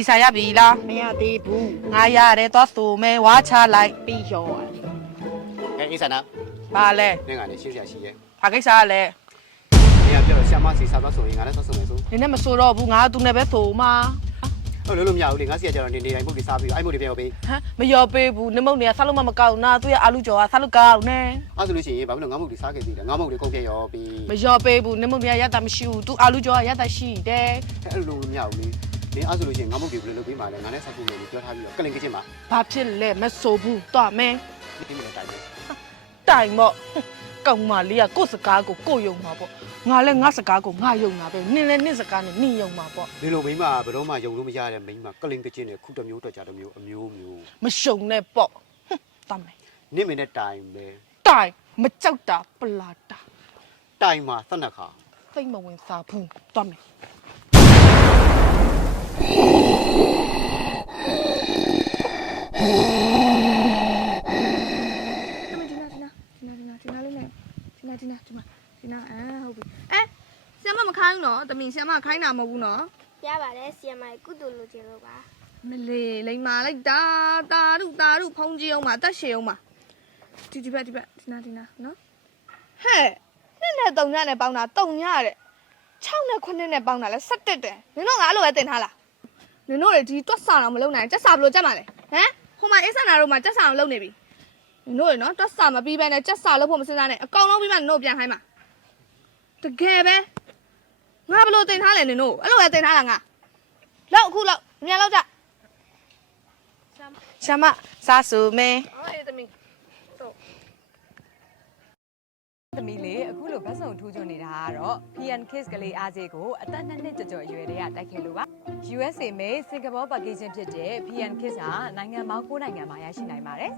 ဒီဆိုင်ရပြီလား မရသေးဘူး ငါရတယ်သွားဆိုမဲဝါချလိုက် ပြီးရောอ่ะ အေးဆန္ဒ ဘာလဲ နင်ကလည်းရှင်းစရာရှိရဲ့ ဘာကိစ္စကလဲ နင်ကပြောတော့ဆရာမစီစာတော့ဆိုရင်ငါလည်းဆော့ဆိုမယ်ဆို နင်နဲ့မဆိုတော့ဘူးငါသူနဲ့ပဲဆိုမှာ ဟုတ်လို့မရဘူးလေငါစီကကျတော့နေတိုင်းပုတ်တွေစားပြီးအဲ့ပုတ်တွေပြန်ပေး ဟမ်မရော်ပေးဘူးနင်မုတ်နေကဆက်လို့မကောက်နာသူ့ရဲ့အာလူကျော်ကဆက်လို့ကောက်နေ အဲ့ဆိုလို့ရှိရင်ဘာဖြစ်လို့ငါမုတ်တွေစားခဲ့သေးလဲငါမုတ်တွေကုန်ပြန်ရောပြီး မရော်ပေးဘူးနင်မုတ်နေကရတာမရှိဘူးသူအာလူကျော်ကရတာရှိတယ် အဲ့လိုမရဘူးလေနင်အဲ့ဆိုလို့ရှိရင်ငါမုတ်တွေဘယ်လိုလုပ်ပေးမှလဲငါလည်းဆော့ဖို့မယ်လို့ပြောထားပြီးတော့ကလင်ကချင်းပါ ဘာဖြစ်လဲမဆိုဘူးသွားမဲ ဒီမနေ့တိုင်းပဲ တိုင်မော့ကောင်မလေးကကိုယ့်စကားကိုကိုယ်ယုံမှာပေါ့ငါလည်းငါစကားကိုငါယုံတာပဲနင်လည်းနင်စကားနဲ့နင်ယုံမှာပေါ့ ဒီလိုမိမဘယ်တော့မှယုံလို့မရတဲ့မိမကလင်ကချင်းနဲ့ခုတစ်မျိုးတော့ကြတစ်မျိုးအမျိုးမျိုး မရှုံနဲ့ပေါ့တမ်းမယ် နင့်မင်းနဲ့တိုင်ပဲ တိုင်မကြောက်တာပလာတာ တိုင်မှာဆက်နှက်ခါ စိတ်မဝင်စားဘူးတမ်းမယ် ဒီနာဟုတ်ပြီဆရာမမခိုင်းဘူးနော်တမင်ဆရာမခိုင်းတာမဟုတ်ဘူးနော် ရပါတယ်ဆီယမိုင်ကုတူလိုချင်လို့ပါ မလေးလိမ္မာလိုက်တာတာရုဖုံးကြီးအောင်ပါတက်ရှည်အောင်ပါဒီဘက်ဒီနာနော်ဟဲ့နှစ်နဲ့3ညနဲ့ပေါင်းတာ3ညတဲ့6နဲ့9နဲ့ပေါင်းတာလဲ17တဲ့နင်တို့ငါအဲ့လိုပဲတင်ထားလားနင်တို့တွေဒီတွက်စာတော့မလုပ်နိုင်ကြက်စာဘယ်လိုကြက်မှာလဲဟမ်ဟိုမှာအေးဆန္ဒတို့မှာကြက်စာအောင်လုပ်နေပြီနင်တို့တွေနော်တွက်စာမပြီးဘဲနဲ့ကြက်စာလုပ်ဖို့မစင်စားနဲ့အကောင်လုံးပြီးမှနင်တို့ပြန်ခိုင်းမှာတကယ်ပဲငါဘယ်လိုတင်ထားလဲနင်တို့အဲ့လိုပဲတင်ထားတာငါလောက်အခုလောက်အမြန်လောက်ကြ ရှာမစားစုမဲ အေးသမီး သမီးလေးအခုလိုဘတ်စုံထူးချွန်နေတာကတော့ PN Kids ကလေးအားစေးကိုအသက်2နှစ်ကျော်အရွယ်တည်းကတိုက်ခဲ့လို့ပါ USA မဲစင်ကာပူပါကေဂျင်ဖြစ်တဲ့ PN Kids ဟာနိုင်ငံပေါင်း9နိုင်ငံမှာရရှိနိုင်ပါတယ်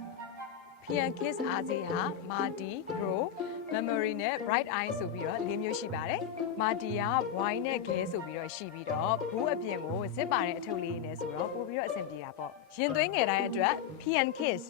PN Kids အားစေးဟာ Mardi, Pro, Memory နဲ့ Bright Eye ဆိုပြီးတော့၄မျိုးရှိပါတယ် Mardi က Wine နဲ့ Gel ဆိုပြီးတော့ရှိပြီးတော့ဘူးအပြင်ကိုဇစ်ပါတဲ့အထုပ်လေးနဲ့ဆိုတော့ပို့ပြီးတော့အဆင်ပြေတာပေါ့ရင်သွေးငယ်တိုင်းအတွက် PN Kids